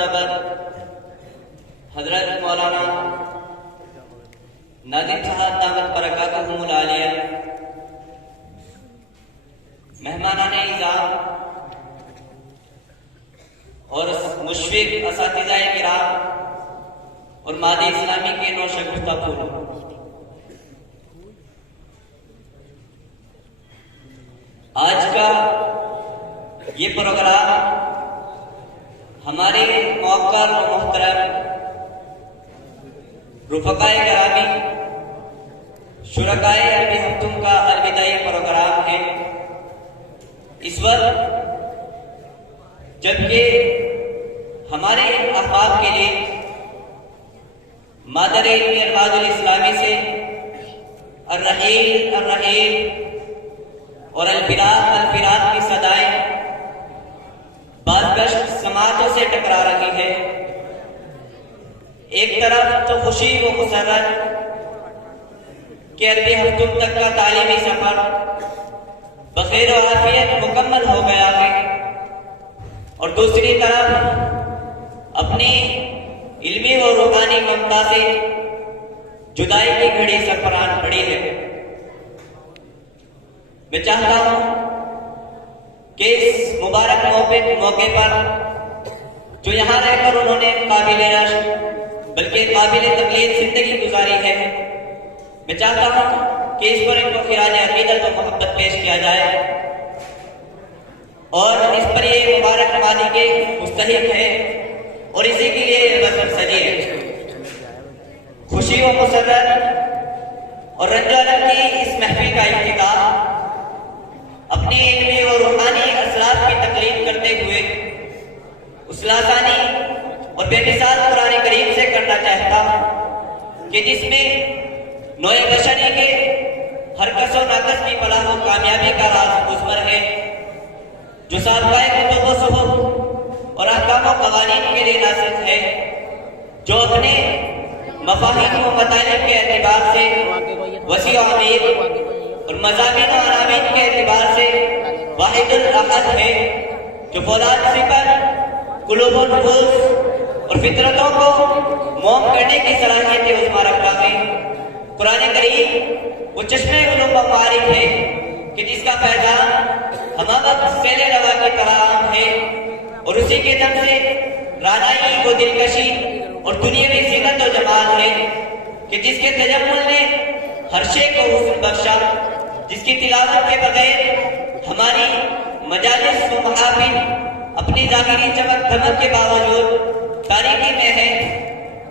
معتبر حضرت مولانا نادر صاحب دامت برکاتہم العالیہ، مہمانان اعزام اور مشفق اساتذہ کرام اور مادی اسلامی کے نو شگفتہ پھول، آج کا یہ پروگرام ہمارے موقر و محترم رفقائے گرامی شرکائے عربی ہفتم کا الوداعی پروگرام ہے۔ اس وقت جبکہ ہمارے احباب کے لیے مادر ارباد الاسلامی سے الرحیل الرحیل اور الفراق کی صدائیں بعض گشت سماعتوں سے ٹکرا رہی ہے۔ ایک طرف تو خوشی و مسرت کہ عربی ہفتم تک کا تعلیمی سفر بخیر و عافیت مکمل ہو گیا ہے، اور دوسری طرف اپنی علمی و روحانی ممتا سے جدائی کی گھڑی سرفران پڑی ہے۔ میں چاہتا ہوں کہ اس مبارک موقع پر جو یہاں رہ کر انہوں نے قابل عشق بلکہ قابل تقلید زندگی گزاری ہے، میں چاہتا ہوں کہ اس پر ان کو خراج عقیدت و محبت پیش کیا جائے، اور اس پر یہ مبارک نوازی کے مستحق ہے اور اسی کے لیے بسر سجی ہے۔ خوشی و مسرت اور رنج و رنج کی اس محفل کا افتتاح اپنی علمی و روحانی اثرات کی تقلید کرتے ہوئے اس لاسانی اور بے مثال قرآن کریم سے کرنا چاہتا ہوں کہ جس میں نوع بشری کے ہر کس و ناقص کی فلاح و کامیابی کا راز مضمر ہے، جو سابقہ کتب و صحف اور احکام و قوانین کے لیے ناسخ ہے، جو اپنے مفاہیم و مطالب کے اعتبار سے وسیع و عمیق اور مضامین و عناوین کے اعتبار سے واحد الاحد ہے، جو فولاد صفر قلوب و نفوس اور فطرتوں کو موم کرنے کی صلاحیت عظمیٰ رکھتا ہے۔ قرآن کریم وہ چشمہ علوم و معارف ہے کہ جس کا فیضان ہمہ وقت سیل روا کی طرح عام ہے، اور اسی کے دم سے رانائی و دلکشی اور دنیاوی زینت و جمال ہے کہ جس کے تجمل نے ہر شے کو حسن بخشا، جس کی تلاوت کے بغیر ہماری مجالس و محافل اپنی ظاہری چمک دھمک کے باوجود تاریکی میں ہے،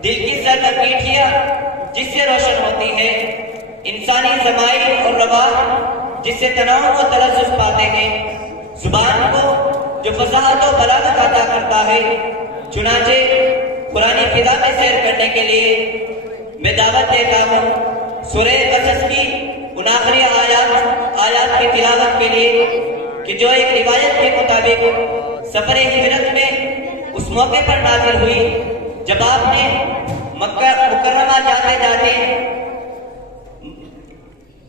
دل کی زرد انگیٹھیاں جس سے روشن ہوتی ہے، انسانی ضمائر اور رواح جس سے تناؤ و تلذذ پاتے ہیں، زبان کو جو فصاحت و بلاغت عطا کرتا ہے۔ چنانچہ قرآن فضا میں سیر کرنے کے لیے میں دعوت دیتا ہوں سورہ قصص کی ان آخری آیات کی تلاوت کے لیے کہ جو ایک روایت کے مطابق سفر ہجرت میں اس موقع پر نازل ہوئی جب آپ نے مکہ مکرمہ جاتے جاتے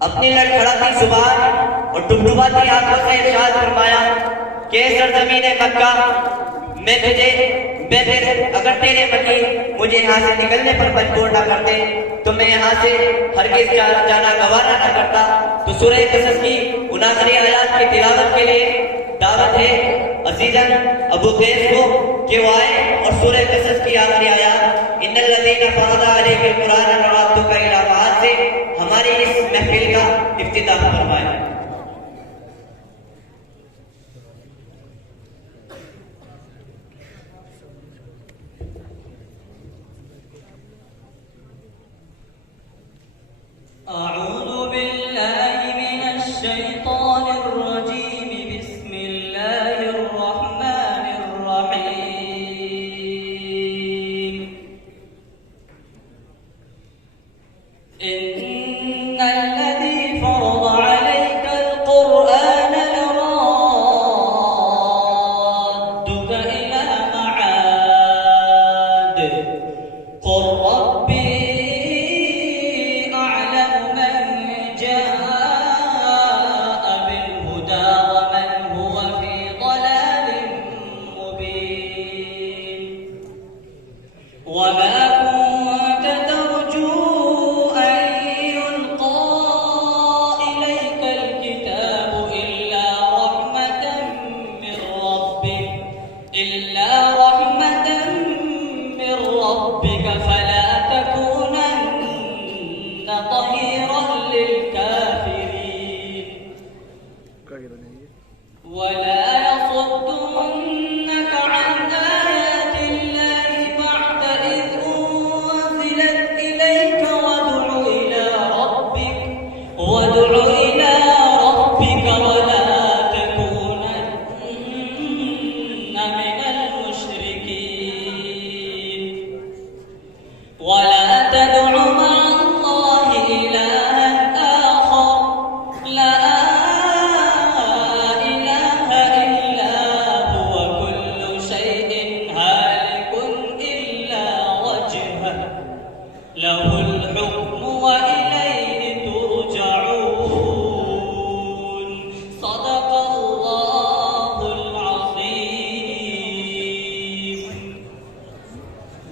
اپنی لڑکھڑاتی زبان اور ڈبڈباتی آنکھوں سے ارشاد فرمایا کہ سرزمین مکہ میں تجھے اگر تیرے مکی مجھے یہاں سے نکلنے پر مجبور نہ کرتے تو میں یہاں سے ہرگز جانا گوارا نہ کرتا۔ تو سورہ قصص کی ان آخری آیات کی تلاوت کے لیے دعوت ہے عزیزاً ابو قیس کو کہ وہ آئے اور سورہ قصص کی آخری آیات ان الذین فرض علیک القرآن لرادک الی معاد سے ہماری اس محفل کا افتتاح فرمائے۔ أعوذ بالله من الشيطان الرجيم بسم الله الرحمن الرحيم إن الذي فرض عليك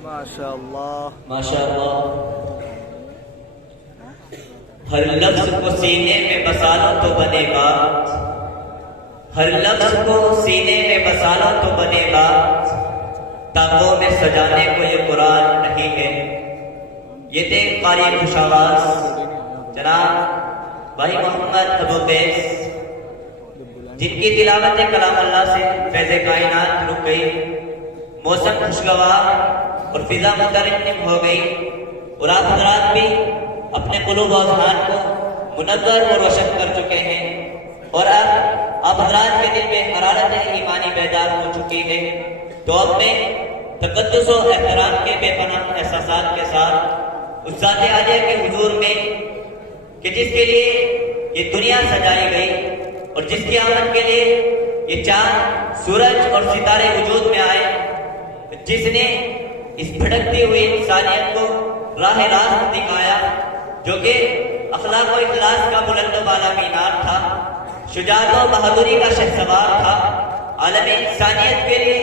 ماشاء اللہ ماشاءاللہ. ہر لفظ کو سینے میں بسا لو تو بنے بات، ہر لفظ کو سینے میں بسا لو تو بنے بات، تابوں میں سجانے کو یہ قرآن نہیں ہے. یہ تھے قاری خوش آواز جناب بھائی محمد ابو قیس، جن کی تلاوت کلام اللہ سے فیض کائنات رک گئی، موسم خوشگوار اور فضا مترنم ہو گئی، اور آپ حضرات بھی اپنے قلوب و اذہان کو منور اور روشن کر چکے ہیں، اور اب آپ حضرات کے دل میں حرارت ایمانی بیدار ہو چکی ہے. تو اپنے تقدس و احترام کے بے پناہ احساسات کے ساتھ اس ذات عالیہ کے حضور میں کہ جس کے لیے یہ دنیا سجائی گئی اور جس کی آمد کے لیے یہ چاند سورج اور ستارے وجود میں آئے، جس نے اس بھٹکتی ہوئی انسانیت کو راہ راست دکھایا، جو کہ اخلاق و اخلاص کا بلند و بالا مینار تھا، شجاعت و بہادری کا شہسوار تھا، عالم انسانیت کے لیے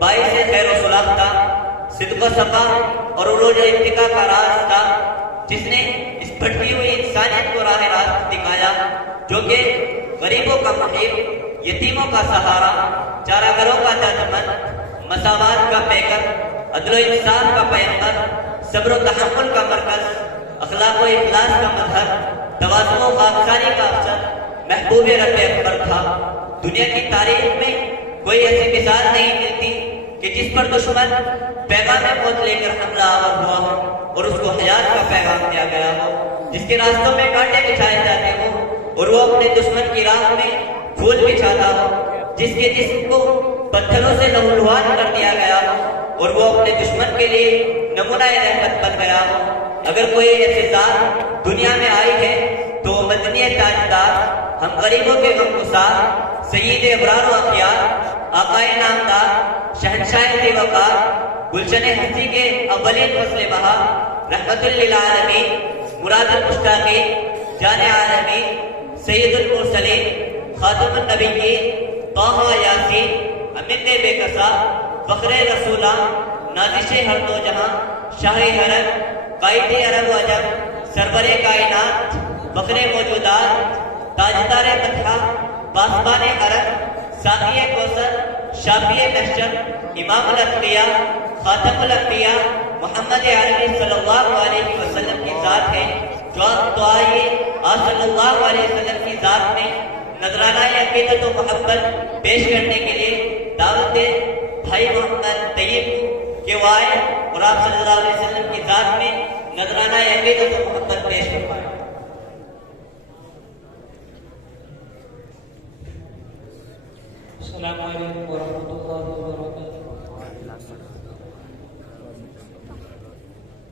باعث خیر و صلاح تھا، صدق و صفا اور عروج و ارتقاء کا راز تھا، جس نے اس بھٹکی ہوئی انسانیت کو راہ راست دکھایا، جو کہ غریبوں کا محب، یتیموں کا سہارا، چارہ گروں کا دردمند، مساوات کا پیکر، عدل و انصاف کا پیغمبر، صبر و تحمل کا مرکز، اخلاق و اخلاص کا مظہر، توازن و خاکساری کا افسر، محبوب رب اکبر تھا. دنیا کی تاریخ میں کوئی ایسی مثال نہیں ملتی کہ جس پر دشمن پیغام موت لے کر حملہ آور ہوا ہو اور اس کو حیات کا پیغام دیا گیا ہو، جس کے راستوں میں کانٹے بچھائے جاتے ہوں اور وہ اپنے دشمن کی راہ میں پھول بچھاتا ہو، جس کے جسم کو پتھروں سے لہولہان کر دیا گیا ہو اور وہ اپنے دشمن کے لیے نمونہ رحمت بن گیا ہو. اگر کوئی ایسی ذات دنیا میں آئی ہے تو مدنی تاجدار، ہم غریبوں کے غمگسار، سید ابرار و اخیار، آقائے نامدار، شہنشاہ ذی وقار، گلشن ہستی کے اولین فصل بہار، رحمت للعالمین، مراد المشتاقین، جان عالمین، سید المرسلین، خاتم النبیین، طٰہٰ یاسین، امین بے کسا، فخر رسولہ، نازش ہر دو جہاں، شاہ حرم، قائد عرب و عجم، سرور کائنات، فخر موجودات، تاجدار مدحہ، پاسبان حرم، ساقی کوثر، شافی محشر، امام الانبیاء، خاتم الانبیاء، محمد عربی صلی اللہ علیہ وسلم کی ذات ہے، جو آپ تو آئیے آپ صلی اللہ علیہ وسلم کی ذات میں نذرانہ عقیدت و محبت پیش کرنے کے لیے دعوت دے بھائی محمد طیب کہ وہ آئے اور آپ صلی اللہ علیہ وسلم کی ذات میں نذرانہ عقیدت و محبت پیش کر پائے. السلام علیکم ورحمۃ اللہ وبرکاتہ.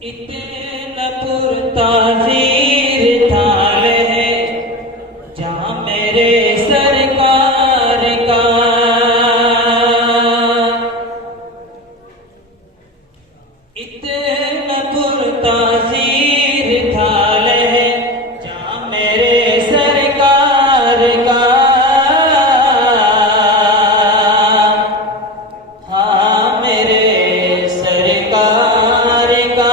اتنا پرتاثیر تھال ہے جہاں میرے سرکار کا، اتنا پرتاثیر تھال ہے جہاں میرے سرکار کا، ہاں میرے سرکار کا،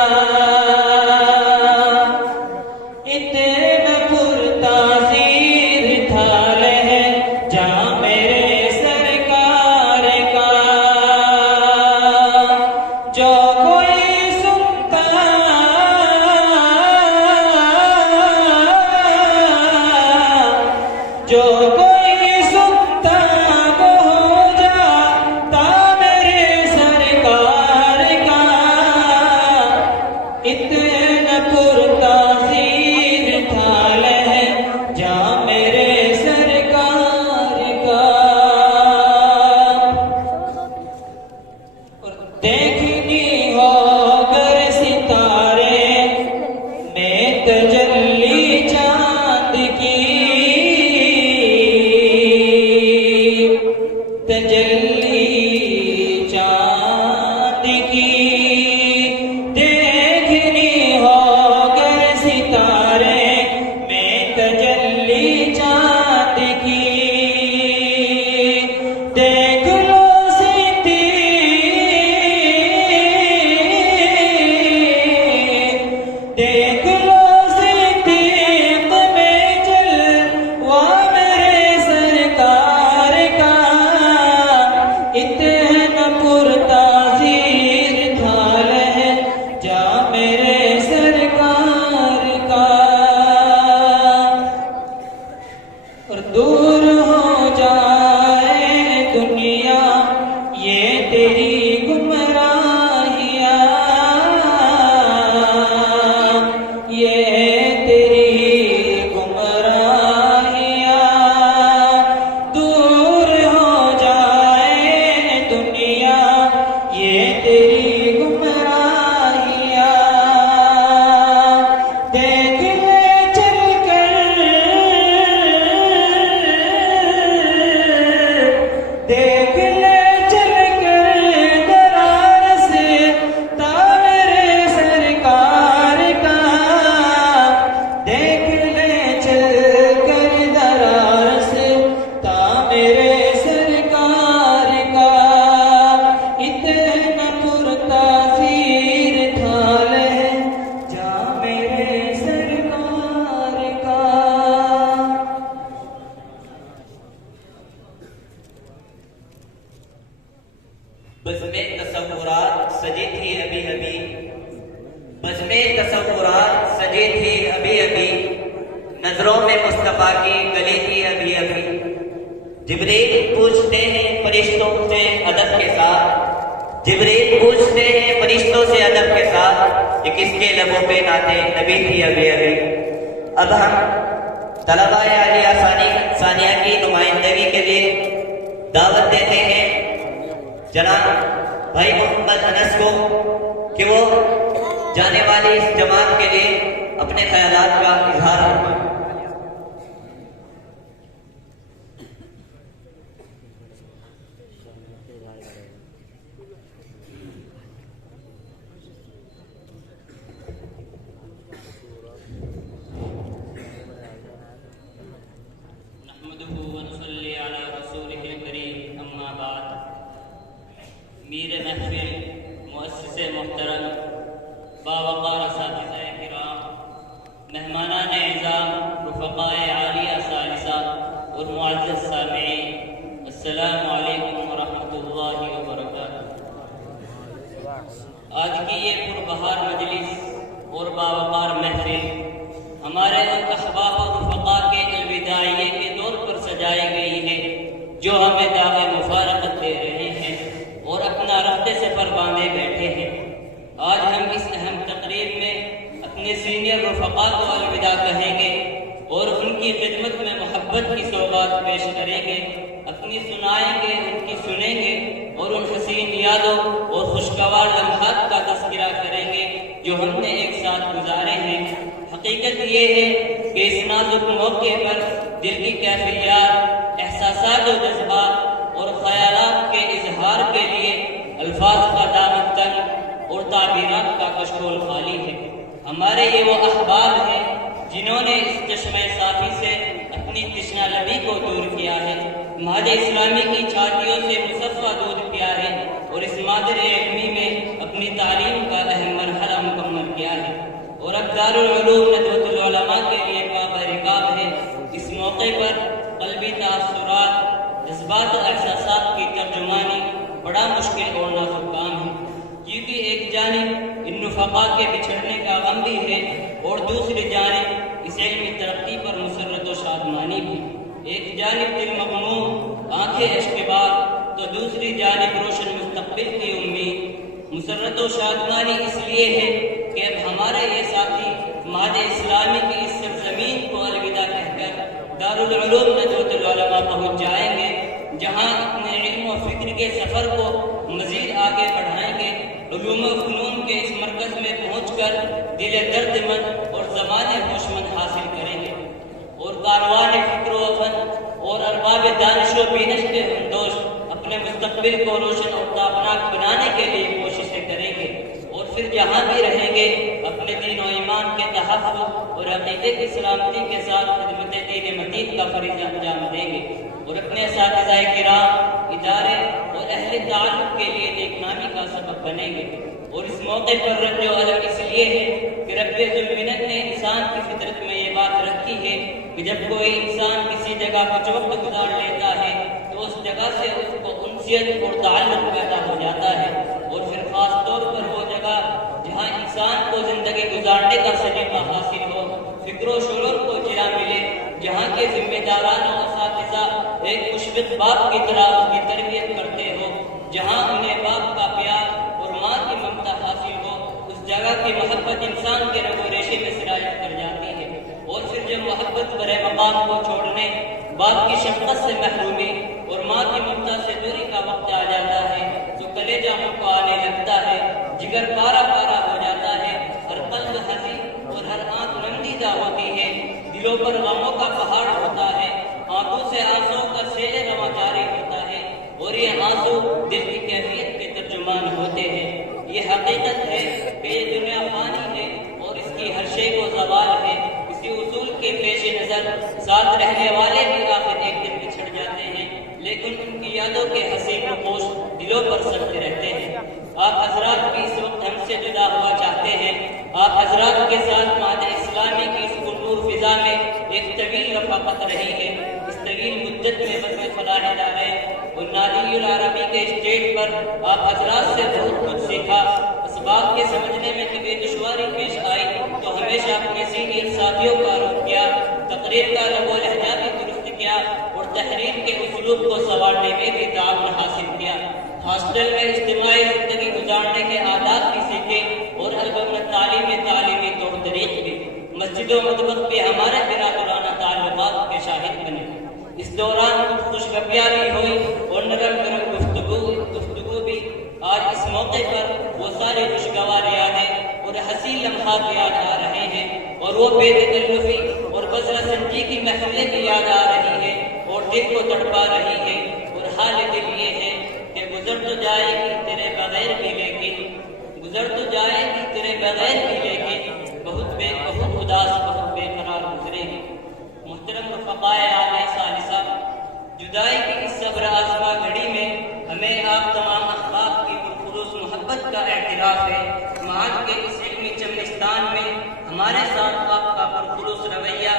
اتنا پرتاثیر تھال ہے جہاں میرے سرکار کا، جو کوئی سنتا جو کوئی سنتا وہ ہو جاتا میرے سرکار کا، اتنا پرتاثیر تھال ہے جہاں میرے سرکار کا. اور دیکھنی ہو گر ستارے میں تجلی چاند کی، تجلی چاند کی، دیکھنی ہو گر ستارے میں تجلی چاند کی، دیکھ لو تیری گمراہیاں دیکھ لے چل کر، دیکھ لے چل کر درار سے تا میرے سرکار کا، دیکھ لے چل کر درار سے تا میرے سرکار کا، اتنا پرتاثیر تھا لہجہ میرے سرکار کا۔ بزمیں تصورات سجی تھی ابھی ابھی، بزمیں تصورات سجی تھی ابھی ابھی، نظروں میں مصطفیٰ کی گلی تھی ابھی ابھی۔ جبریل پوچھتے ہیں فرشتوں سے ادب کے ساتھ، جبریل پوچھتے ہیں فرشتوں سے ادب کے ساتھ کہ کس کے لبوں پہ نعت نبی تھی ابھی ابھی۔ اب ہم طلباء عالیہ ثانیہ کی نمائندگی کے لیے دعوت دیتے ہیں جناب بھائی محمد انس کو کہ وہ جانے والی اس جماعت کے لیے اپنے خیالات کا اظہار فرمائیں۔ نحمده ونصلي على رسوله الكريم، اما بعد۔ میر محفل، مؤسس محترم، باوقار اساتذہ کرام، مہمانان اعزام، رفقاء عالیہ ثالثہ اور معزز سامعین، السلام علیکم ورحمۃ اللہ وبرکاتہ۔ آج کی یہ پربہار مجلس اور باوقار محفل ہمارے ان احباب و رفقاء کے الوداعیے کے طور پر سجائی گئی ہے جو ہمیں دعوے مفارقت دے رہے ہیں اور اپنا رفتے سفر باندھے بیٹھے ہیں۔ آج ہم اس اہم تقریب میں اپنے سینئر رفقاء کو الوداع کہیں گے اور ان کی خدمت میں محبت کی سوغات پیش کریں گے، اپنی سنائیں گے، ان کی سنیں گے اور ان حسین یادوں اور خوشگوار لمحات کا تذکرہ کریں گے جو ہم نے ایک ساتھ گزارے ہیں۔ حقیقت یہ ہے کہ اس نازک موقع پر دل کی کیفیات، احساسات و جذبات اور خیالات کے اظہار کے لیے الفاظ کا دامن تنگ اور تعبیرات کا کشکول خالی ہے۔ ہمارے یہ وہ احباب ہیں جنہوں نے اس چشمہ صافی سے اپنی تشنہ لبی کو دور کیا ہے، مہد اسلامی کی چھاتیوں سے مصفہ دودھ پیا ہے اور اس مادر علمی میں اپنی تعلیم کا اہم مرحلہ مکمل کیا ہے اور اب دارالعلوم ندوۃ العلماء کے لیے باب رکاب ہے۔ اس موقع پر قلبی تاثرات، جذبات و احساسات کی ترجمانی بڑا مشکل اور نازک کام ہے، کیونکہ ایک جانب ان رفقاء کے بچھڑنے کا غم بھی ہے اور دوسری جانب اس علمی ترقی پر مسرت و شادمانی بھی۔ ایک جانب دل مغموم، آنکھیں اشکبار، تو دوسری جانب روشن مستقبل کی امید۔ مسرت و شادمانی اس لیے ہے کہ اب ہمارے یہ ساتھی مہد اسلامی کی اس سرزمین کو الوداع کہہ کر دارالعلوم ندوۃ العلماء پہنچ جائیں گے، جہاں اپنے علم و فکر کے سفر کو مزید آگے بڑھائیں گے، علوم و فنون کے اس مرکز میں پہنچ کر دل درد مند اور زبان ہوشمند حاصل کریں گے اور کاروان فکر و فن اور ارباب دانش و بینش کے ہمدوش اپنے مستقبل کو روشن اور تابناک بنانے کے لیے کوششیں کریں گے اور پھر جہاں بھی رہیں گے اپنے دین و ایمان کے تحفظ اور عقیدے کی سلامتی کے ساتھ خدمت دین متین کا فریضہ انجام دیں گے اور اپنے اساتذہ کرام، ادارے اور اہل تعلق کے لیے نیک نامی کا سبب بنیں گے۔ اور اس موقع پر رنج و الگ اس لیے ہے کہ رب ذوالمنت نے انسان کی فطرت میں یہ بات رکھی ہے کہ جب کوئی انسان کسی جگہ کچھ وقت گزار لیتا ہے تو اس جگہ سے اس کو انسیت اور تعلق پیدا ہو جاتا ہے اور پھر خاص طور پر وہ جگہ جہاں انسان کو زندگی گزارنے کا سلیقہ حاصل ہو، فکر و شعور کو جلا ملے، جہاں کے ذمہ داران و اساتذہ ایک مشفق باپ کی طرح اس کی تربیت کرتے ہو، جہاں انہیں باپ کا پیار اور ماں کی ممتا حاصل ہو، اس جگہ کی محبت انسان کے رگ و ریشے میں سرایت کر جاتی ہے اور پھر جب محبت برے مقام کو چھوڑنے، باپ کی شفقت سے محرومی اور ماں کی ممتا سے دوری کا وقت آ جاتا ہے تو تلے جاموں کو آنے لگتا ہے، جگر پارا پارا ہو جاتا ہے، ہر قلب حزین اور ہر آنکھ رنجیدہ ہوتی ہے، دلوں پر غموں کا پہاڑ ہوتا ہے، آنکھوں سے آنسوں کا سیل رواں جاری ہوتا ہے، اور یہ آنسو دل کی کیفیت کے ترجمان ہوتے ہیں۔ یہ حقیقت ہے کہ یہ دنیا فانی ہے اور اس کی ہر شے کو زوال ہے۔ اسی اصول کے پیش نظر ساتھ رہنے والے بھی آخر ایک دن بچھڑ جاتے ہیں، لیکن ان کی یادوں کے حسین نقوش دلوں پر سکتے رہتے ہیں۔ آپ حضرات بھی اس وقت ہم سے جدا ہوا چاہتے ہیں۔ آپ حضرات کے ساتھ مادہ اسلامی کی اس پرنور فضا میں ایک طویل رفاقت رہی ہے۔ اس طویل مدت میں بزم فلاح ادارے اور نادی العربی کے اسٹیج پر آپ حضرات سے بہت کچھ سیکھا۔ اسباب کے سمجھنے میں کبھی دشواری پیش آئی تو ہمیشہ اپنے سینئر ساتھیوں کا رخ کیا، تقریر کا لب و لہجہ بھی درست کیا اور تحریر کے اسلوب کو سنوارنے میں بھی تعاون حاصل کیا۔ ہاسٹل میں اجتماعی زندگی گزارنے کے عادات بھی سیکھے اور البتہ تعلیمی طور طریق بھی۔ مسجد و مطبخ بھی ہمارے برادرانہ تعلقات کے شاہد بنے۔ اس دوران کچھ خوشگپیاں بھی ہوئی اور نرم نرم گفتگو بھی۔ آج اس موقع پر وہ سارے خوشگوار یادیں اور حسین لمحات یاد آ رہے ہیں، اور وہ بے تکلفی اور بذلہ سنجی کی محفلیں بھی یاد آ رہی ہیں اور دل کو تڑپا رہی ہیں، اور حال دل یہ ہے کہ گزر تو جائے گی تیرے بغیر بھی، لیکن گزر تو جائے گی تیرے بغیر بھی، لیکن بہت اداس بہت بے قرار گزرے گی۔ محترم رفقائے اعلی ثالثہ، جدائی کی اس صبر آزما گھڑی میں ہمیں آپ تمام احباب کی پرخلوص محبت کا اعتراف ہے۔ معاد کے اس علمی چمنستان میں ہمارے ساتھ آپ کا پرخلوص رویہ،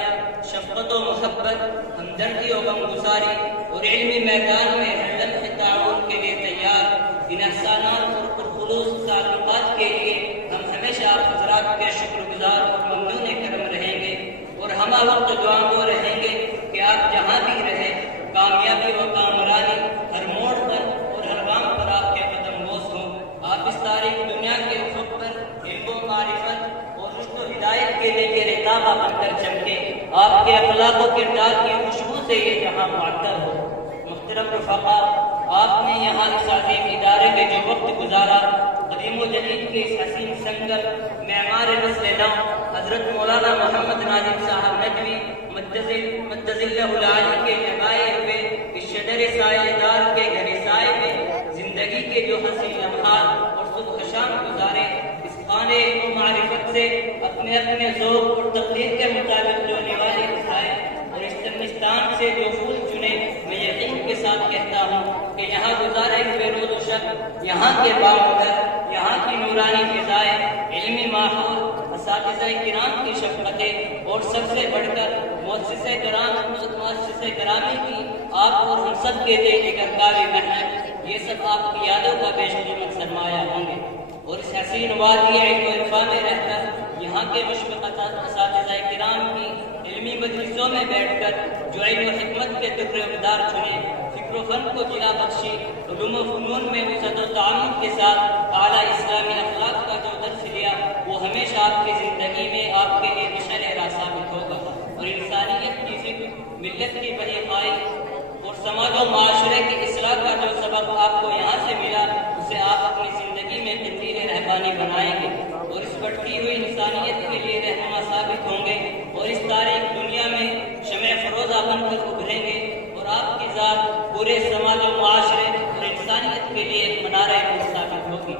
شفقت و محبت، ہمدردی و غمگساری اور علمی میدان میں ہر لمحے تعاون کے لیے تیار، ان احسانات اور پرخلوص تعلقات کے لیے ہم ہمیشہ آپ حضرات کے شکر گزار اور ممنون کرم رہیں گے، اور ہم وقت دعاؤں رہیں گے کہ آپ جہاں بھی رہیں، کامیابی و کامرانی ہر موڑ پر اور ہر گام پر آپ کے قدم بوس ہوں۔ آپ اس تاریخ دنیا کے افق پر علم و معرفت اور رشد و ہدایت کے لیے رتابہ بن کر چمکے، آپ کے اخلاق و کردار کی خوشبو سے یہ جہاں معطر ہو۔ محترم رفقا، آپ نے یہاں اس عظیم ادارے میں جو وقت گزارا، قدیم و جدید کے اس حسین سنگر معمار نسل نو حضرت مولانا محمد ناظم صاحب ندوی مدظ اللہ العالی کے لگائے ہوئے اس شجر سایہ دار کے گھر سائے میں زندگی کے جو حسین لمحات اور صبح شام گزارے، اس خانے علم و معرفت سے اپنے ذوق اور تقدیر کے مطابق جو نوالے اٹھائے اور اس چمنستان سے جو پھول چنے، میں یقین کے ساتھ کہتا ہوں کہ یہاں گزارے ہوئے روز و شب، یہاں کے باغ، یہاں کی نورانی فضائیں، علمی ماحول، اساتذہ کرام کی شفقتیں، اور سب سے بڑھ کر مؤسسہ گرامی کی آپ اور ہم سب کے لیے ایک کاری محنت، یہ سب آپ کی یادوں کا بیش قیمت سرمایہ ہوں گے۔ اور اس حسین وادی علم و عرفان میں رہ کر یہاں کے مشفق اساتذہ کرام کی علمی مجلسوں میں بیٹھ کر جو علم و حکمت کے در مدار چنے، فکر و فن کو جلا بخشی، علوم و فنون میں وسعت و تعامل کے ساتھ اعلیٰ اسلامی اخلاق کا جو درس لیا، وہ ہمیشہ آپ کی زندگی میں آپ کے لیے مشعل راہ ثابت ہوگا، اور انسانیت کی فکر، ملت کی بڑی خواہش اور سماج و معاشرے کی اصلاح کا جو سبق آپ کو یہاں سے ملا، اسے آپ اپنی زندگی میں قندیل رہبانی بنائیں گے اور اس بڑھتی ہوئی انسانیت کے لیے رہنما ثابت ہوں گے، اور اس تاریخ دنیا میں شمع فروزہ بن کر ابھریں گے، اور آپ کی ذات پورے سماج و معاشرے اور انسانیت کے لیے ایک منارہ نور ثابت ہوگی۔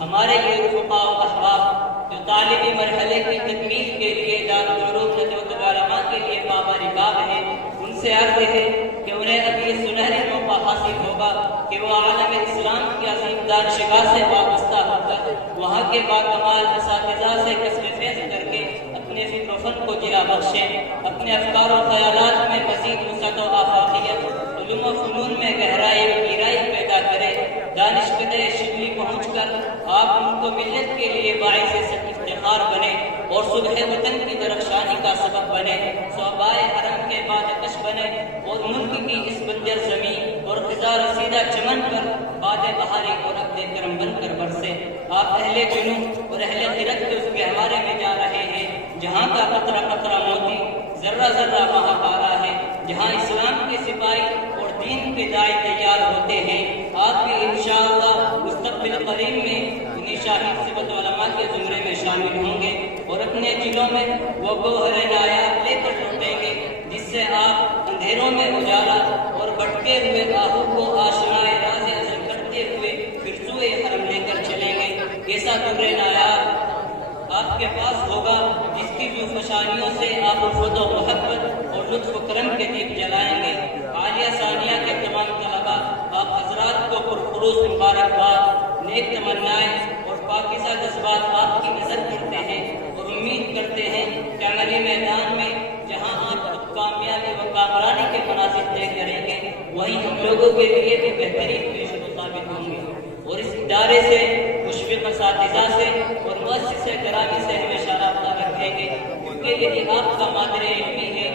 ہمارے یہ رفقا و احباب جو تعلیمی مرحلے کی تکمیل کے لیے دارالعلوم ندوۃ العلماء کے لیے بابا رکاب ہیں، ان سے عرض ہے کہ انہیں اب یہ سنہری موقع حاصل ہوگا کہ وہ عالم اسلام کی عظیم دانشگاہ سے وابستہ ہو کر وہاں کے باکمال اساتذہ سے کسب فیض کر کے اپنے فکر و فن کو جلا بخشیں، اپنے افکار و خیالات میں مزید وسعت و آفاقیت، علوم و فنون میں گہرائی و گہرائی پیدا کرے، دانش قدر شبلی پہنچ کر آپ ان کو ملت کے لیے باعث افتخار بنے اور صبح وطن کی درخشانی کا سبب بنے، صوبائے حرم کے بعد کش بنے اور ملک کی اس بنجر زمین اور خزاں رسیدہ چمن پر باد بہاری اور عبد کرم بن کر برسے۔ آپ اہل جنوب اور اہل خرد کے اس گہوارے میں جا رہے ہیں جہاں کا قطرہ قطرہ موتی، ذرہ ذرہ وہاں پارا ہے، جہاں اسلام کے سپاہی اور دین کے داعی تیار ہوتے ہیں۔ آپ بھی انشاءاللہ مستقبل کریم میں انہیں شاہد صفت علماء کے زمرے میں شامل ہوں گے اور اپنے دلوں میں وہ گوہر نایاب لے کر لوٹیں گے جس سے آپ اندھیروں میں اجالا اور بھٹکے ہوئے راہوں کو آشنائے راز ازل کرتے ہوئے پھر سوئے حرم لے کر چلیں گے۔ ایسا در نایاب آپ کے پاس ہوگا جس کی جو فشانیوں سے آپ الفت و محبت اور لطف و کرم کے دیپ جلائیں گے۔ عالیہ ثانیہ کے تمام طلباء آپ حضرات کو پرخلوص مبارکباد، نیک تمنائیں اور پاکیزہ جذبات آپ کی عزت کرتے ہیں اور امید کرتے ہیں کہ عملی میدان میں جہاں آپ خود کامیابی و کامرانی کے مناظر طے کریں گے وہیں ہم لوگوں کے لیے بھی بہترین پیشرو ثابت ہوں گے۔ اور اس ادارے سے مشفق اساتذہ سے اور مؤسسہ گرامی سے ہمیشہ رابطہ رکھیں گے کیونکہ یہ آپ کا مادر علمی ہے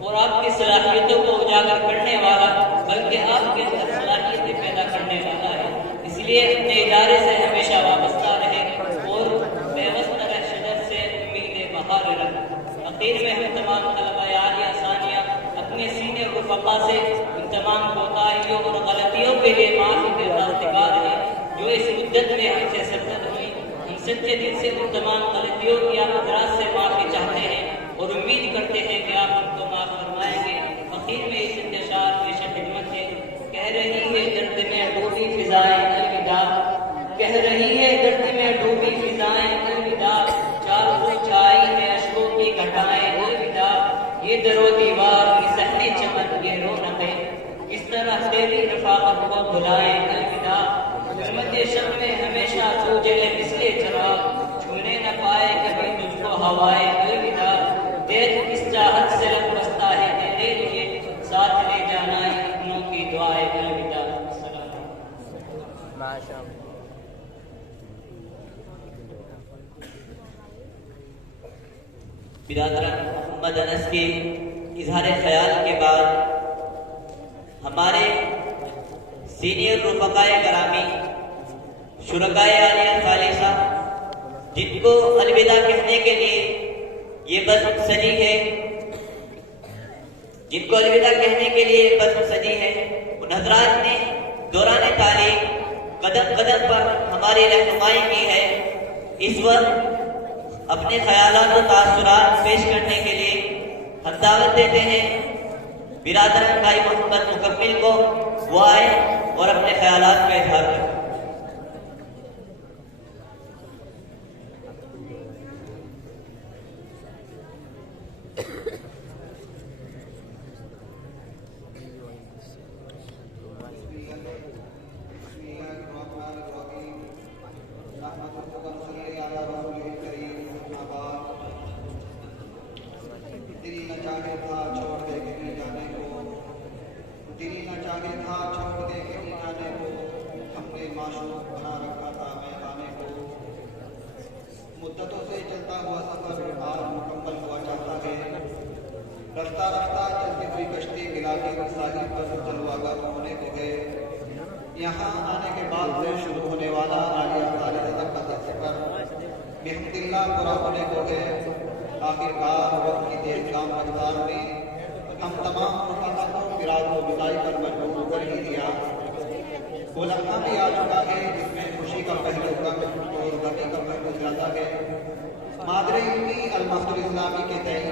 اور آپ کی صلاحیتوں کو اجاگر کرنے والا بلکہ آپ کے اندر صلاحیتیں پیدا کرنے والا ہے۔ اس لیے اپنے ادارے سے ہمیشہ وابستہ رہے اور پیوستہ رہ شجر سے امید بہار رکھ۔ اخیر میں ہم تمام طلباء عالیہ ثانیہ اپنے سینئر رفقا سے ان تمام کوتاہیوں اور غلطیوں کے لیے معافی کے راستگار ہیں جو اس مدت میں ہم سے سرزد ہوئی۔ ہم سچے دل سے ان تمام غلطیوں کی آپ حضرات سے معافی چاہتے ہیں اور امید کرتے ہیں کہ آپ ہم کو معاف فرمائیں گے۔ اخیر میں اس انتشار پیش خدمت ہے، کہہ رہی ہے درد میں ڈوبی فضائیں الوداع، کہہ رہی ہے درد میں ڈوبی فضائیں الوداع، چاروں چھائی ہے اشکوں کی گھٹائیں الوداع، یہ در و دیوار یہ صحن چمن یہ رونقیں کس طرح تیری رفاقت کو بلائیں الوداع، ظلمت شب میں ہمیشہ تو جلے مثل چراغ، چھونے نہ پائے کبھی تجھ کو ہوائے الوداع، دیر اس چاہت سے لب بستا ہے کہ لے لیے ساتھ لے جانا ہے اپنوں کی دعائیں الوداع۔ برادران محمد انس کے اظہار خیال کے بعد ہمارے سینئر رفقائے گرامی شرکائے عالیہ ثالثہ جن کو الوداع کہنے کے لیے یہ بزم سجی ہے، جن کو الوداع کہنے کے لیے یہ بزم سجی ہے، ان حضرات نے دوران تعلیم قدم قدم پر ہماری رہنمائی کی ہے۔ اس وقت اپنے خیالات و تاثرات پیش کرنے کے لیے ہم دعوت دیتے ہیں برادران بھائی محمد مکمل کو، وہ آئے اور اپنے خیالات کا اظہار کریں۔ مدتوں سے چلتا ہوا سفر آج مکمل ہوا چاہتا ہے۔ رفتہ رفتہ چلتی ہوئی کشتی ملاقی ساحل پر چلواگر ہونے کو ہے۔ یہاں آنے کے بعد سے شروع ہونے والا عالیہ ثالثہ تک کا سفر بحمد اللہ پورا ہونے کو ہے۔ آخر کار وقت کی تیز کام رفتار میں ہم تمام رفقا کو فراق و بدائی پر مجبور کر ہی دیا۔ وہ لمحہ بھی آ چکا ہے جس میں خوشی کا پہلو کم اور غمی کا پہلو زیادہ ہے۔ مادر علمی المحضر اسلامی کے تئیں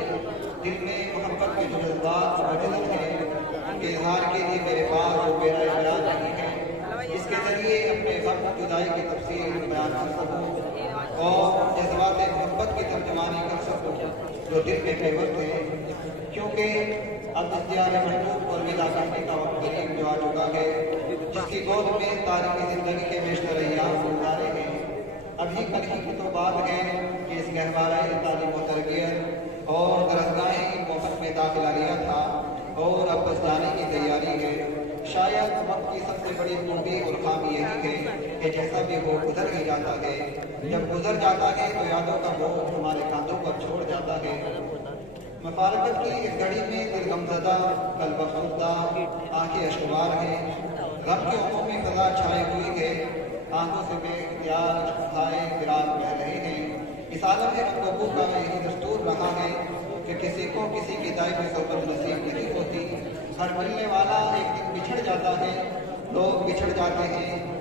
دل میں محبت کے جو جذبات موجود ہیں ان کے اظہار کے لیے میرے پاس وہ میرا بیان نہیں ہے جس کے ذریعے اپنے غم جدائی کی تفصیل بیان کر سکوں اور جذبات محبت کی ترجمانی کر سکوں جو دل میں پیوست ہے، کیونکہ اب اختیار محبوب اور ودا کرنے کا وقت قریب جو آ چکا ہے، جس کی گود میں تاریخی زندگی کے بیشتر ایام گزارے ہیں۔ ابھی کل ہی کی تو بات ہے کہ اس گہوارہ تعلیم و تربیت اور درسگاہیں محبت میں داخلہ لیا تھا اور اب بس جانے کی تیاری ہے۔ شاید وقت کی سب سے بڑی خوبی اور خامی یہی ہے کہ جیسا بھی وہ گزر ہی جاتا ہے، جب گزر جاتا ہے تو یادوں کا بوجھ ہمارے کاندھوں پر چھوڑ جاتا ہے۔ مفارقت کی اس گھڑی میں دل غمزدہ، قلب افسردہ، آنکھیں اشکبار ہیں، غم کے عمومی فضا چھائے ہوئی ہے، آنکھوں سے بے اختیار اشکھائے فراق بہ رہے ہیں۔ اس عالم رنگ و بو کا یہی دستور رہا ہے کہ کسی کو کسی کی دائمی صحبت نصیب نہیں ہوتی۔ ہر ملنے والا ایک دن بچھڑ جاتا ہے، لوگ بچھڑ جاتے ہیں،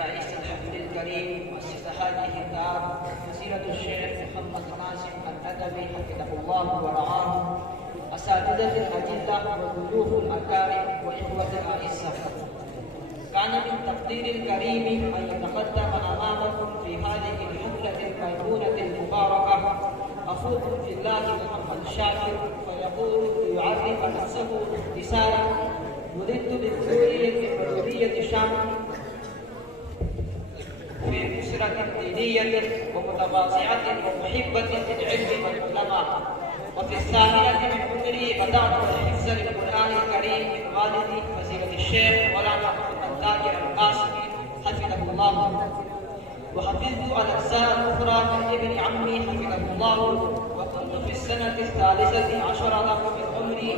رئيس الحفل الكريم مؤسس هذه الدار فضيلة الشيخ محمد ناصر الندوي حفظه الله ورعاه، أساتذة الأجلة والضيوف الأكارم وإخوة الأعزة، كان من تقدير الكريم أن يتقدم أمامكم في هذه الحفلة الميمونة المباركة أخوكم في الله محمد شاكر، فيقول ليعرف نفسه باختصارا: ولدت بمديرية شام في أسرة دينية ومتواضعة ومحبة للعلم والعلماء، وفي الثانية من عمري بدأت حفظ القرآن الكريم من والدي فضيلة الشيخ مولانا محمد تاجر القاسمي حفظه الله، وحفظت الأجزاء الأخرى من ابن عمي حفظه الله، وكنت في السنة الثالثة عشر له من عمري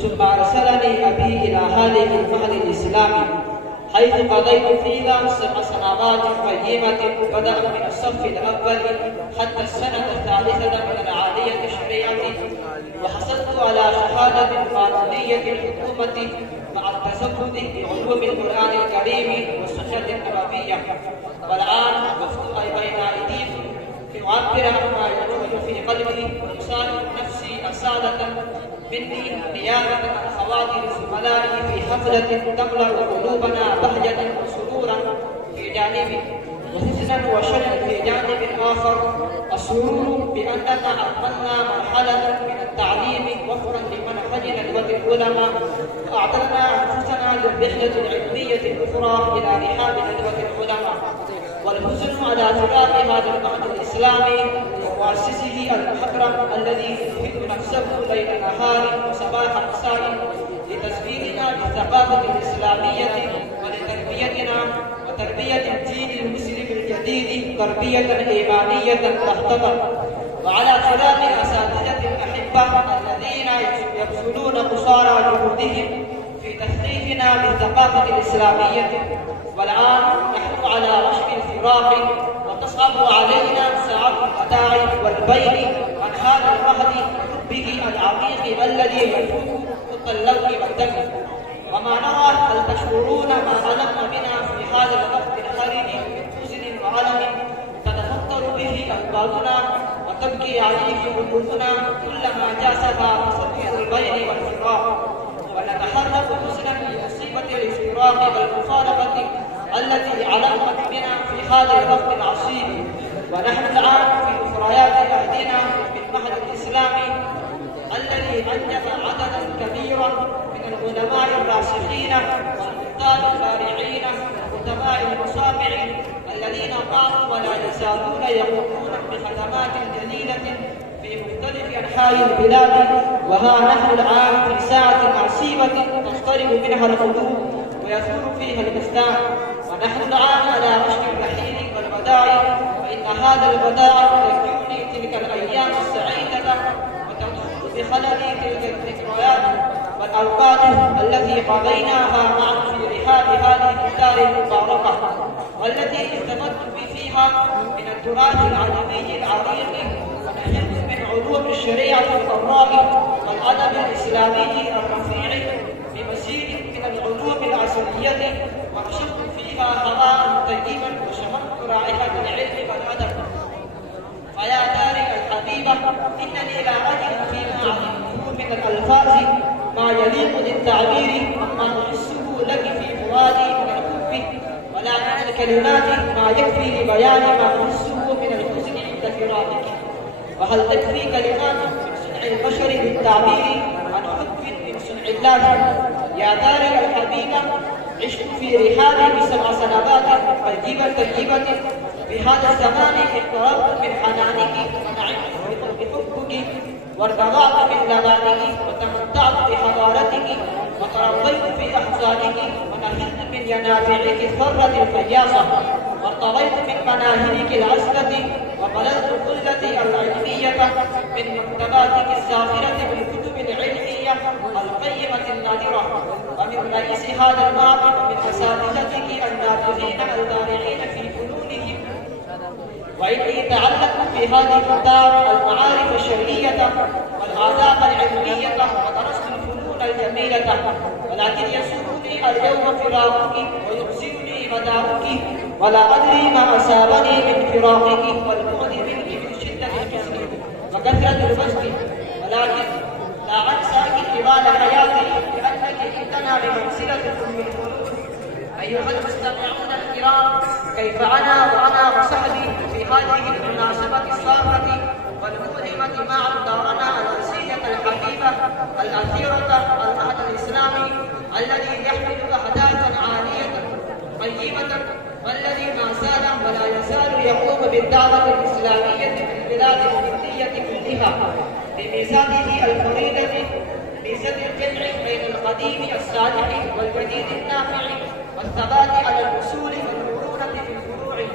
ثم أرسلني أبي إلى هذه المهد الإسلامي حيث قضيت فيها 7 سنوات قيمة، بدأت من الصف الأول حتى السنة الثالثة من العالية الشرعية، وحصلت على شهادة قانونية الحكومة مع التزود بعلوم القرآن الكريم والسنة النبوية. والآن وقفت بين أيديكم لأعبر عما يدور في قلبي ويساعد نفسي أسادة مني نيابة عن خواتر زملائي في حفلة تملأ قلوبنا بهجة وسرورا في جانب، وحزنا وشجا في جانب آخر. السرور بأننا أقبلنا مرحلة من التعليم وفقا لمنهج ندوة العلماء، وأعطينا أنفسنا للرحلة العلمية الأخرى إلى رحاب ندوة العلماء. والحزن على فراق هذا المعهد الإسلامي ومؤسسه المحترم الذي يجهد نفسه ليل نهار وصباح مساء لتزويدنا بالثقافة الإسلامية ولتربيتنا وتربية الدين المسلم الجديد تربية إيمانية محتضنة. وعلى فراق أساتذة الأحبة الذين يبذلون قصارى جهودهم في تثقيفنا بالثقافة الإسلامية. والآن نحن على وشك الفراق، وتصعب علينا ساعات الوداع والبين عن هذا المهد به العميق الذي يفوق خط اللون والدم. وما نرى هل تشعرون ما ألم بنا في هذا الوقت الخارج من حزن وعلم تتفطر به أقبالنا وتبكي عليه قلوبنا كلما جاسها تصديق البين والفراق، ونتحرك حزنا بمصيبة الافتراق والمفارقة التي علمت بنا في هذا الوقت العصيب. ونحن الآن في أخريات عهدنا بالمهد الإسلامي الذي أنجب عددا كبيرا من العلماء الراسخين والكتاب البارعين وخطباء المصابع الذين قاموا ولا يزالون يقومون بخدمات جليلة في مختلف أنحاء البلاد. وها نحن الآن في ساعة عصيبة تضطرب منها القلوب ويثور فيها البستان، ونحن الآن على وشك الرحيل والوداع. فإن هذا الوداع يذكرني تلك الأيام السعيدة وتدخل بخللي تلك الذكريات والأوقات التي قضيناها معا في رحاب هذه الدار المباركة، والتي استفدت فيها من التراث العلمي العريق، ونحن من علوم الشريعة الغراء والأدب الإسلامي الرفيع بمزيد من العلوم العصرية، ونشرت فيها فيها هواء طيبا وشممت رائحة العلم والأدب. فيا داري الحبيبة إنني لا أجد فيما علمته من الألفاظ ما يليق للتعبير عما أحسه لك في فؤادي من الحب، ولا من الكلمات ما يكفي لبيان ما أحسه من الحزن عند فراقك. وهل تكفي كلمات من صنع البشر للتعبير عن حب من صنع الله؟ يا داري الحبيبة عشت في رحابي ب7 سنوات طيبة في هذا الزمان اقتربت من حنانك ونعمت بحبك وارتضعت من لبانك وتمتعت بحضارتك وتربيت في احزانك ونهلت من ينابيعك الثرة الفياصة وارتضيت من مناهلك العسلة وبلغت قلتي العلمية من مكتباتك الزاخرة بالكتب العلمية القيمة النادرة ومن رئيس هذا المعبد من اساتذتك النابغين البارعين في فنونهم. وإني تعلقت في هذه الدار المعارف الشرعية والآداب العلمية ودرست الفنون الجميلة، ولكن يسرني اليوم فراقك ويحزنني مدارك، ولا أدري ما أصابني من فراقك والبعد منك من شدة الحزن وكثرة الوجد، ولكن لا أنساك طوال حياتي لأنك عندنا بمنزلة أم القلوب. أيها المستمعون الكرام، كيف أنا وصحبي في هذه المناسبة السارة والملهمة مع دارنا الأنسية الحبيبة الأثيرة المهد الإسلامي الذي يحمل أهدافا عالية طيبة، والذي ما زال ولا يزال يقوم بالدعوة الإسلامية في البلاد الهندية كلها بميزانه الفريدة، ميزان الجمع بين القديم الصالح والجديد النافع والثبات على الأصول والمرونة في الفروع،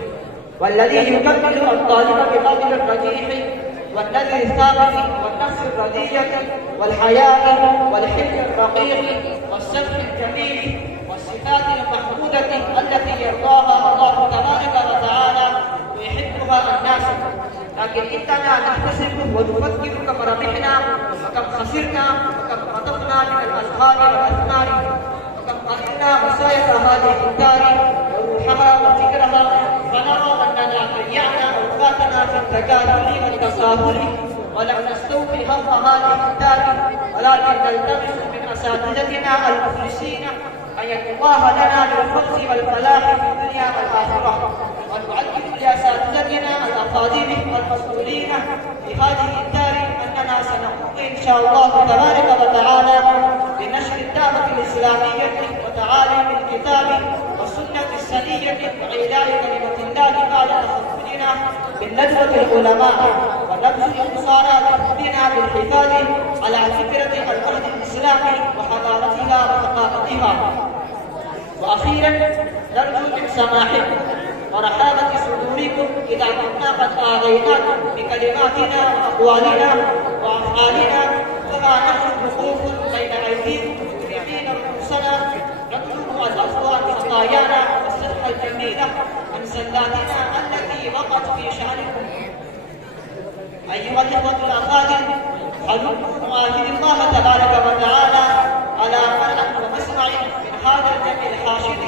والذي يكمل الطالب بقدر الرجيح والنذر الثابت والنفس الرضية والحياء والحلم الرقيق والسمح الجميل والصفات المحمودة التي يرضاها الله تبارك وتعالى ويحبها الناس. لكن إننا نحتسب ونفكر كم ربحنا وكم خسرنا وكم قطفنا من الأزهار والأثمار وكم قلنا مسايا هذه الدار وروحها وذكرها، فنرى أننا ضيعنا أوقاتنا في التكاثر والتساهل ولم نستوفي هم هذه الدار، ولكن نلتمس من أساتذتنا المخلصين أن يتقاها لنا بالفوز والفلاح في الدنيا والآخرة، ونؤكد لأساتذتنا الأفاضل والمسؤولين في هذه الدار أننا سنقوم إن شاء الله تبارك وتعالى بنشر الدعوة الإسلامية وتعاليم الكتاب والسنة السنية وإعلاء كلمة الله بعد تخرجنا من ندوة العلماء ونبذل انتصارات حقنا بالحفاظ على فكرة المهد الإسلامي وحضارتها وثقافتها. وأخيرا نرجو من سماحكم ورحابة صدوركم إذا كنا قد آذيناكم بكلماتنا وأقوالنا وأفعالنا فما نحن وقوف بين أيديكم مذنبين رؤوسنا نطلب العفو عن خطايانا والصدق الجميلة عن زلاتنا التي وقعت في شأنكم. أيها الإخوة الأفاضل، حلمكم نؤاهل الله تبارك وتعالى على مرء ومسمع من هذا الجمع الحاشد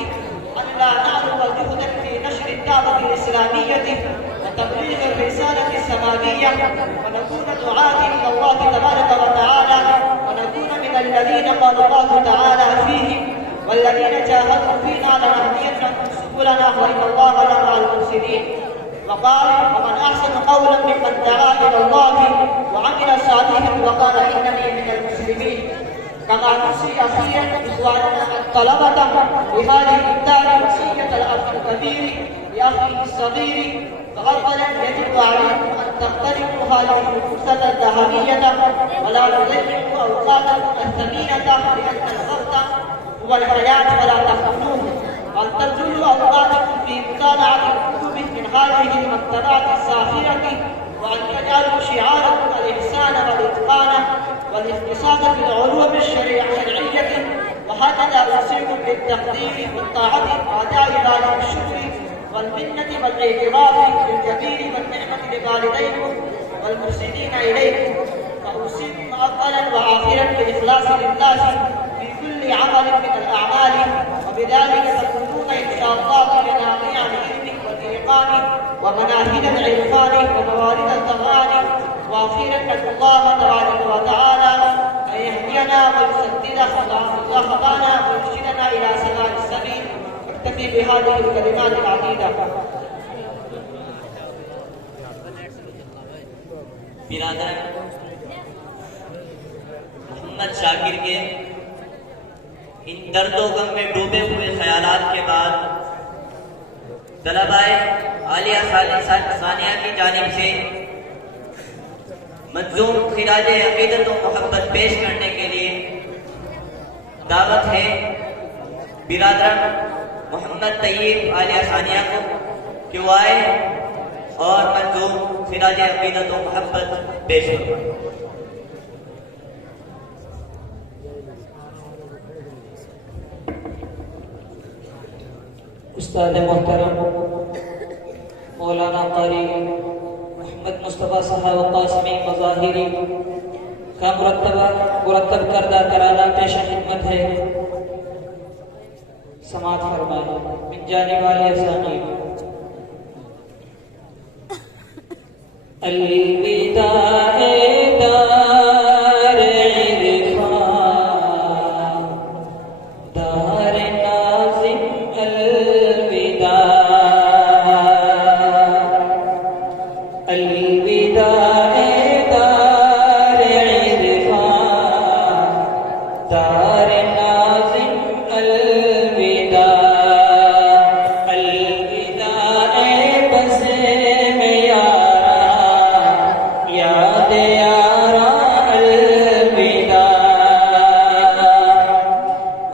أن لا نعرض جهدا في نشر الدعوة الإسلامية وتبليغ الرسالة السماوية، ونكون دعاة إلى الله تبارك وتعالى، ونكون من الذين قال الله تعالى فيهم: والذين جاهدوا فينا لنهدينهم سبلنا وإن الله لمع المحسنين. وقال: ومن أحسن قولا ممن دعا إلى الله وعمل صالحا وقال إنني من المسلمين. كما نوصي أخيرا إخواننا الطلبة بهذه الدار وصية الأخ الكبير لأخيه الصغير، فأولا يجب عليكم أن تقتربوا هذه الفرصة الذهبية ولا تضيعوا أوقاتكم الثمينة، لأن الوقت هو الحياة ولا تخونوه، وأن تبذلوا أوقاتكم في مطالعة الكتب من هذه المكتبات الزاخرة، وأن تجعلوا شعاركم الإحسان والإتقان والاقتصاد في العلوم الشرعية، وهكذا أوصيكم بالتقدير والطاعة وأداء واجب الشكر والمنة والاعتراف بالجميل والنعمة لوالديكم والمحسنين إليكم. فأوصيكم أولا وآخرا بالإخلاص لله في كل عمل من الأعمال، وبذلك تكونون إن والإرشادات لناقع العلم والإتقان ومناهل العرفان وموارد الزمان. وأخيرا ندعو الله تبارك وتعالى أن يهدينا ويسدد خطانا ويرشدنا إلى سواء السبيل. أكتفي بهذه الكلمات العديدة. برادر محمد شاکر کے ان درد و غم میں ڈوبے ہوئے خیالات کے بعد طلبائے عالیہ ثانیہ کی جانب سے منظوم خراج عقیدت و محبت پیش کرنے کے لیے دعوت ہے برادر محمد طیب عالیہ ثانیہ کو کہ وہ آئے اور منظوم خراج عقیدت و محبت پیش کروائے. استاد محترم مولانا قاری محمد مصطفیٰ صاحب قاسمی مظاہری کا مرتب کردہ ترانہ پیش خدمت ہے. سماعت فرمائیں من جانب عالیہ ثانیہ. الوداع دار عرفان دار ناظم الوداع الوداع دار عرفان دار ناظم الوداع الوداع بس میں یاد یارا الوداع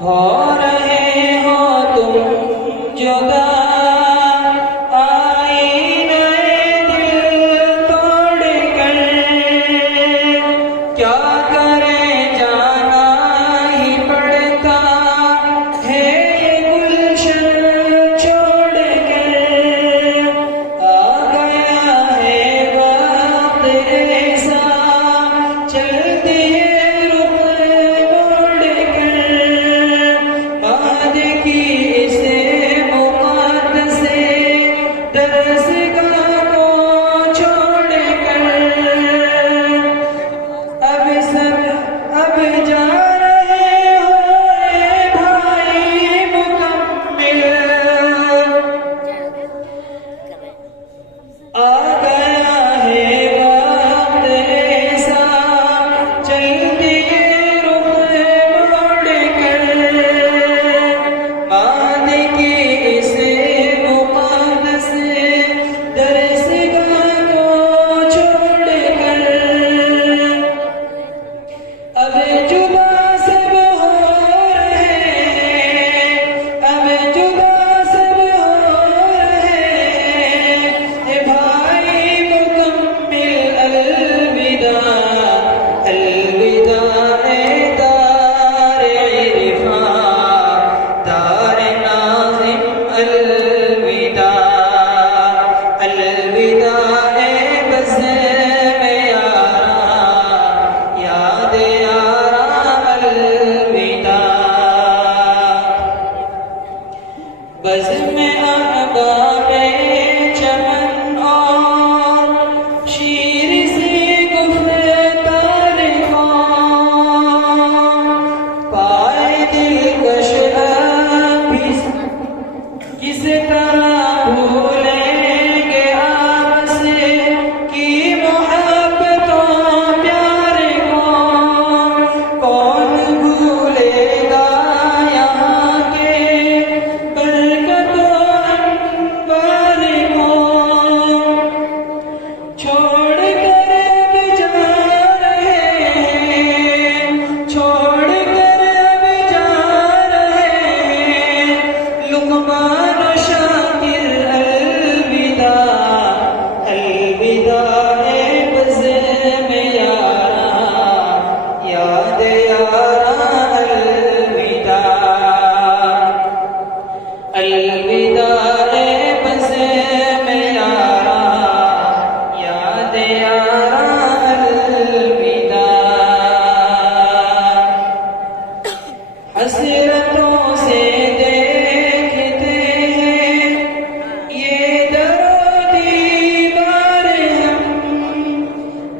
ہو رہے ہو تم جدا آئینے دل توڑ کر کیا کریں جانا ہی پڑتا ہے گلشن چھوڑ کر آ گیا ہے وقت ایسا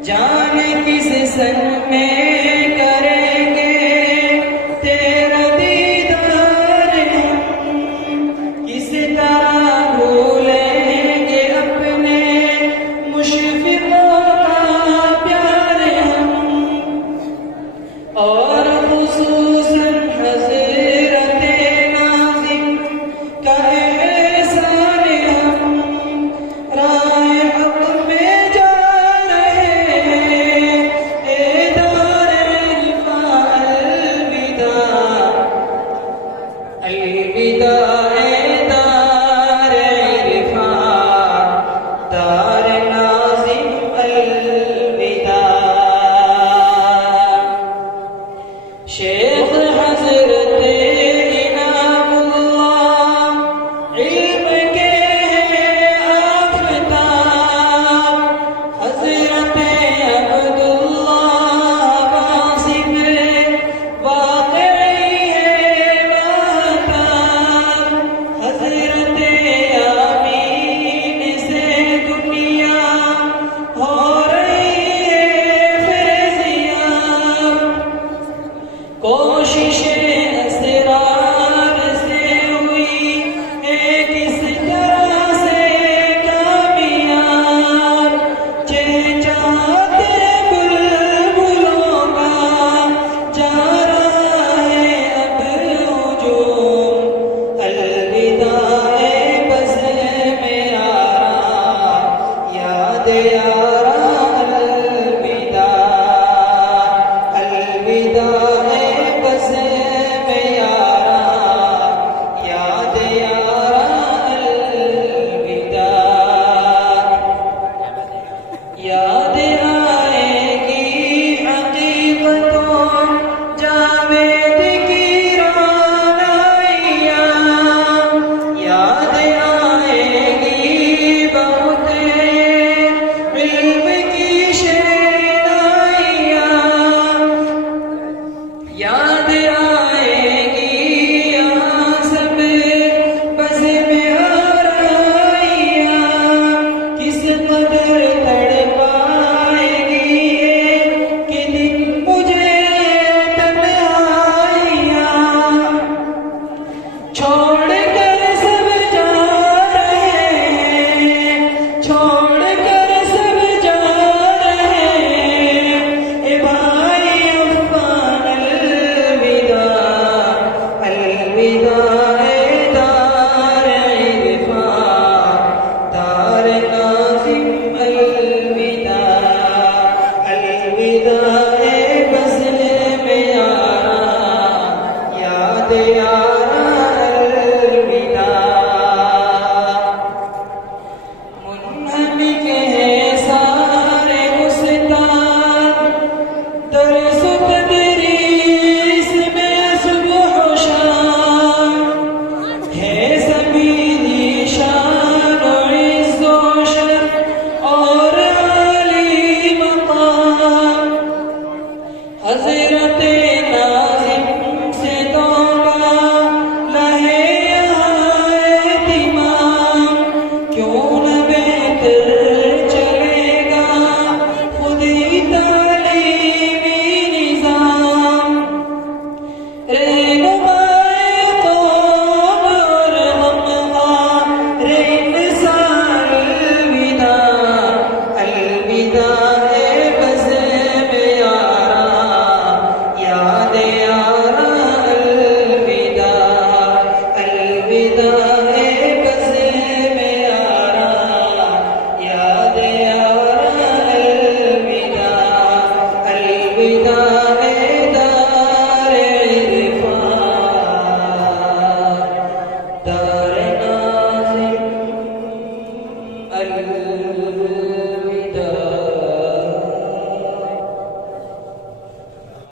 جانے کس سن میں